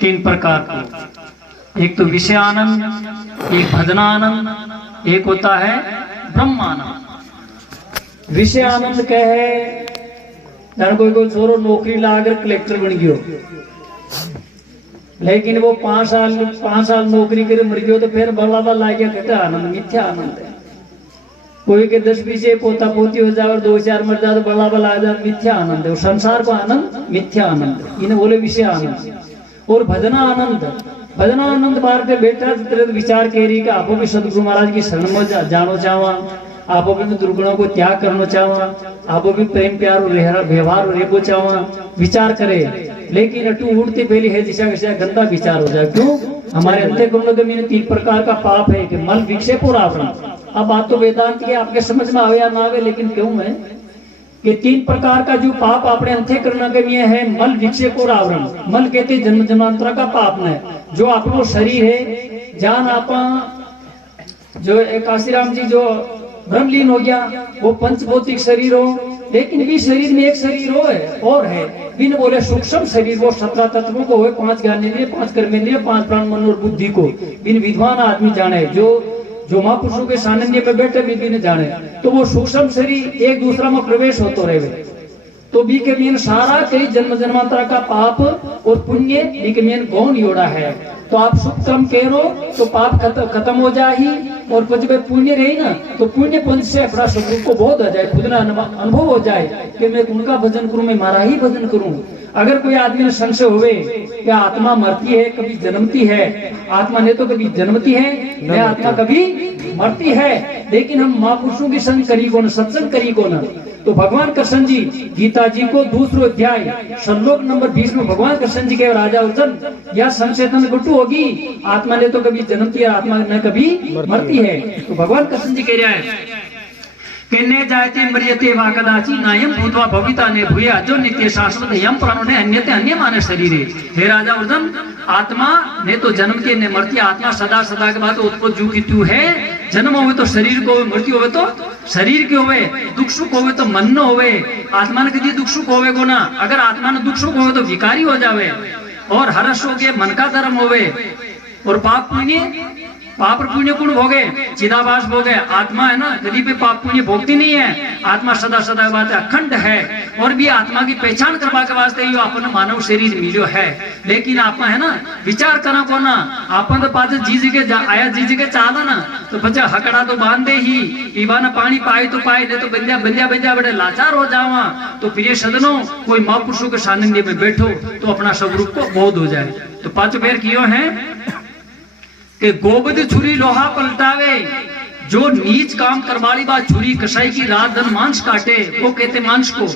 तीन प्रकार को, एक तो विषय आनंद, एक भजनानंद, एक होता है ब्रह्मानंद। विषय आनंद क्या है? जान कोई छोरो नौकरी लाकर कलेक्टर बन गयो, लेकिन वो 5 साल नौकरी करे मर गयो तो फिर बड़ा ला गया, कहते आनंद मिथ्या आनंद है। कोई के 10-20 पोता पोती हो जाए और 2-4 मर जाए तो बड़ा आ जाए, मिथ्या आनंद है। और संसार को आनंद मिथ्या आनंद है, इन्हें बोले विषय आनंद। और भजना आनंद, भजना आनंद बार पे बैठा विचार कह रही कि आपो भी सदगुरु महाराज की शरण में जानो चाहवा, आपो भी दुर्गुणों को त्याग करना चाहवा, आपो भी प्रेम प्यार और व्यवहार रेबो चाहवा, विचार करे। लेकिन अटू उड़ते पहले है दिशा विषय गंदा विचार हो जाए। क्यों? हमारे अंतःकरण में 3 प्रकार का पाप है कि मल, विक्षेप और आवरण। अब बात तो वेदांत की आपके समझ में आवे या ना आवे, लेकिन क्यों है कि 3 प्रकार का जो पाप अपने अंतःकरण के लिए है, मल, विक्षेप और आवरण। मल कहते जन्म जन्मांतर का पाप न, जो अपनो शरीर है, जान आपा जो एक काशीराम जी जो ब्रह्मलीन हो गया, वो पंचभौतिक शरीर हो, लेकिन भी शरीर में एक शरीर हो है और है बिन बोले सूक्ष्म शरीर, वो 17 तत्वों को है, 5 ज्ञानेंद्रिय, 5 कर्मेंद्रिय, 5 प्राण, मन और बुद्धि को बिन विद्वान आदमी जाने, जो महापुरुषों के सानिध्य में बैठे भी न जाने। तो वो सूक्ष्म शरीर एक दूसरा में प्रवेश होते रहे, तो बी के मेन सारा कई जन्म जन्मांतर का पाप और पुण्य बी के मेन गौन योड़ा है। तो आप शुभ कर्म कह रो तो पाप खत्म हो जाए ही, और कुछ भी पुण्य रही ना तो पुण्य पंच से अपना स्वरूप को बोध हो जाए, खुद ना अनुभव हो जाए कि मैं उनका भजन करूं, मैं हमारा ही भजन करूं। अगर कोई आदमी ने संशय हुए कि आत्मा मरती है कभी जन्मती है, आत्मा ने तो कभी जन्मती है न आत्मा कभी मरती है, लेकिन हम महापुरुषों की संग करी को न, सत्संग करी को न। तो भगवान कृष्ण जी गीता जी को 2 अध्याय श्लोक नंबर 20 में भगवान कृष्ण जी के राजा अर्जुन या संचेतन गुटू होगी, आत्मा ने तो कभी जन्मती है, आत्मा न कभी मरती है। तो भगवान कृष्ण जी कह रहा है कि ने जायते मरियते वा कदाचि नायम भूतवा भविता ने भूया जो नित्य शाश्वत यम प्राणो ने अन्यते अन्य माने शरीरे। हे राजा अर्जुन, आत्मा ने तो जन्मती ने मरती, आत्मा सदा सदा के बाद उत्पन्न जू की तू है। जन्म होवे तो शरीर को, मृत्यु होवे तो शरीर के होवे, दुख सुख होवे तो मन न होवे। आत्मा ने कभी दुख सुख होवे को ना, अगर आत्मा ने दुख सुख होवे तो विकारी हो जावे, और हर्ष हो के मन का धर्म होवे। और पाप पुण्य गुण भोगे, चिदाभास भोगे। आत्मा है ना कभी भी पाप पुण्य भोगती नहीं है, आत्मा सदा सदा बात अखंड है। और भी आत्मा की पहचान करवा के वास्ते यो अपन मानव शरीर मिलो है। लेकिन आत्मा है ना विचार करा को ना, अपन तो पास जी के आया जी के चाहता ना तो बच्चा हकड़ा तो बांध दे ही, पीवा ना पानी पाए तो पाए, नहीं तो बंदिया बड़े लाचार हो जावा। तो प्रिय सदनों, कोई महापुरुषों के सानिध्य में बैठो तो अपना स्वरूप को बोध हो जाए। तो 5 पैर कियो है कि गोबद छुरी लोहा पलटावे, जो नीच काम करवाली बात छुरी कसाई की रात दिन मांस काटे, वो कहते मांस को।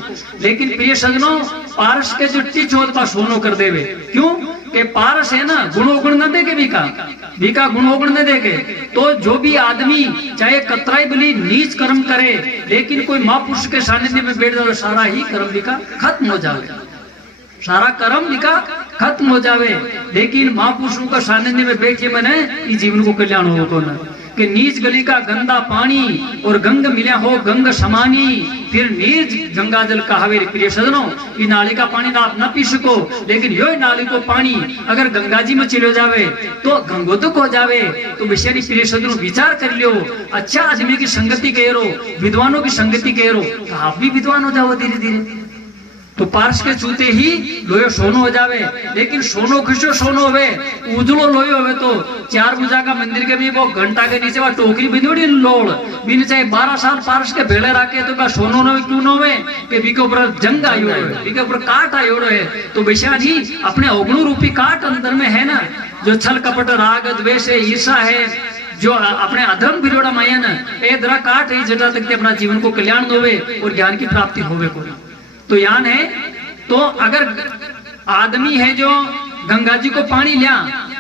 लेकिन प्रिय सजनों, पारस के जुट्टी चोद का सोनो कर देवे। क्यों? कि पारस है ना गुणोगुण न देके बीका गुणोगुण न देके। तो जो भी आदमी चाहे कतराई बली नीच कर्म करे, लेकिन कोई महापुरुष के सानिध्य में बैठ जाए, सारा ही कर्म बीका खत्म हो जाए, सारा कर्म लिखा खत्म हो जावे। लेकिन महापुरुषों का सानिध्य में बैठे मैंने इस जीवन को कल्याण हो को न, कि नीच गली का गंदा पानी और गंग मिला हो गंग समानी, फिर नीच गंगा जल कहावे। प्रिय सजनों, ये नाली का पानी आप न पी सको, लेकिन यो नाली को पानी अगर गंगा जी में चले जावे तो गंगोदक हो जावे। तो विषय प्रिय सजनों विचार कर लियो, अच्छा आदमी की संगति कह रो, विद्वानों की संगति कह रो, तो आप भी विद्वान हो जाओ धीरे धीरे। तो पार्श के चूते ही लोयो सोनो हो जावे। लेकिन सोनो खुशो सोनो होवे, उजलो लोयो होवे तो 4 भुजा का मंदिर के भी वो घंटा के नीचे वह टोकरी बिंदुड़ी लोड़ बिन चाहे 12 साल पार्श के भेड़े रखे तो सोनो न क्यों न होवे कि बीके ऊपर जंग आयो है, बीके ऊपर काट आयो है। तो बेशा जी अपने अवगुण रूपी काट अंदर में है ना, जो छल कपट राग द्वेष है, ईर्षा है, जो अपने अधर्म बिरोड़ा माया न ए दरा काट है, जटा तक अपना जीवन को कल्याण होवे और ज्ञान की प्राप्ति होवे को। तो यान है, तो अगर आदमी है जो गंगा जी को पानी लिया,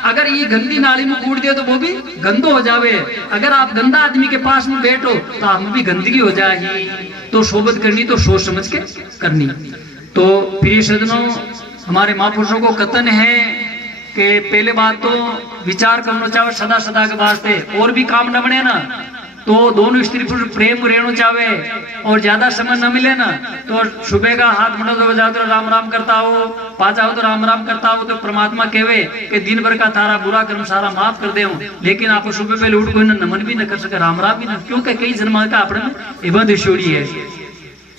अगर ये गंदी नाली में कूद दिया तो वो भी गंदो हो जावे। अगर आप गंदा आदमी के पास में बैठो तो आप में भी गंदगी हो जाएगी। तो सोबत करनी तो सोच समझ के करनी। तो प्रिय सज्जनों, हमारे महापुरुषों को कथन है कि पहले बात तो विचार करना चाहिए सदा सदा के वास्ते, और भी काम न बने ना तो दोनों स्त्री पुरुष प्रेम रहना चाहे और ज्यादा समय न मिले ना तो सुबह का हाथ मुड़ा तो बजा तो राम राम करता हो, पाचा हो तो राम राम करता हो, तो परमात्मा कहवे कि दिन भर का थारा बुरा कर्म सारा माफ कर दे, लेकिन आप सुबह पहले उठ कोई नमन भी न कर सके, राम राम भी न, क्योंकि कई जन्म का अपने निबंध छोड़ी है।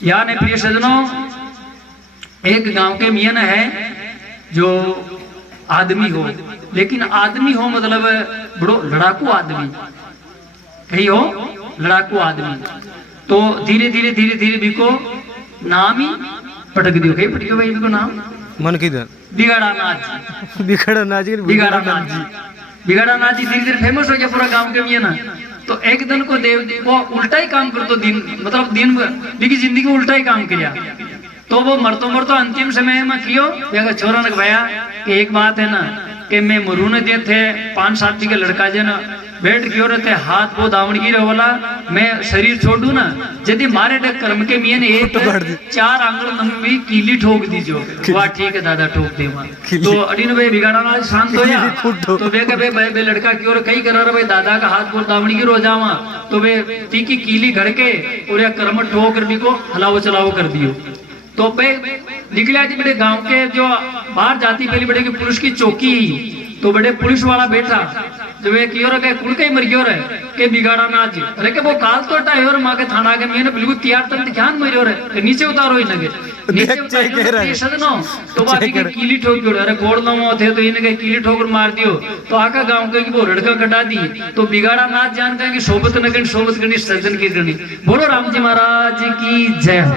यानी प्रिय सज्जनों, एक गांव के मियां है जो आदमी हो, लेकिन आदमी हो मतलब बड़ो लड़ाकू आदमी कही हो, लड़ाकू आदमी, तो धीरे धीरे धीरे धीरे बिको नाम ही पटक दियो, कहीं पटक भाई बिको नाम मन किधर बिगाड़ा नाथ बिगड़ा नाच बिगाड़ा नाथ जी, बिगाड़ा नाथ जी धीरे धीरे फेमस हो गया पूरा गांव के मियां ना। तो एक दिन को देव वो उल्टा ही काम कर, तो दिन मतलब दिन की जिंदगी में उल्टा ही काम किया, तो वो मरतो मरतो अंतिम समय में कियो छोरा ने भैया कि एक बात है ना कि मैं मरू न दे थे 5 साल के लड़का जे ना बैठ क्यों रहते हाथ वो दावण गिरे वाला, मैं शरीर छोड़ू ना यदि मारे डे कर्म के मियां ने एक 4 आंगल में कीली ठोक दीजो, वाह ठीक है दादा ठोक दे तो अडीन भाई बिगाड़ा ना शांत हो या तो वे के बे लड़का क्यों कई करा भाई दादा का हाथ वो दावण गिरो जावा, तो वे ती की कीली घर के और या कर्म ठोक कर को हलाओ चलाओ कर दियो। तो पे निकला जी बड़े गांव के जो बाहर जाती पहली बड़े की पुलिस की चौकी, तो बड़े पुलिस वाला बैठा जो वे क्यों रखे कुल कई मर क्यों रहे के बिगाड़ा ना जी, अरे के वो काल तो टाइम और मां के थाना के मैंने बिल्कुल तैयार तक ध्यान मर रहे नीचे उतारो ही लगे नीचे उतारो ये सदनो तो बाकी की कीली ठोक जोड़े, अरे गोड़ ना थे तो इन्हें कीली ठोकर मार दियो, तो आका गांव के वो लड़का कटा दी, तो बिगाड़ा नाथ जान का कि सोबत नगन सोबत गणी सज्जन की गणी। बोलो राम जी महाराज की जय हो।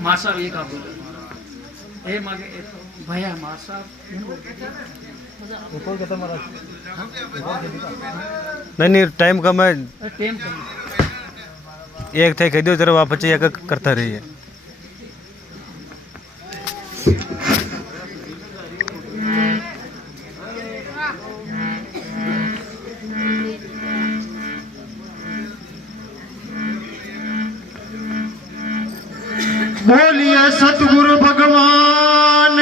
मार साहब ये का बोले ए मागे भैया मार साहब नहीं टाइम कम है, टाइम एक थे कह दो जरा वापस एक करता रही है। बोलिए सतगुरु भगवान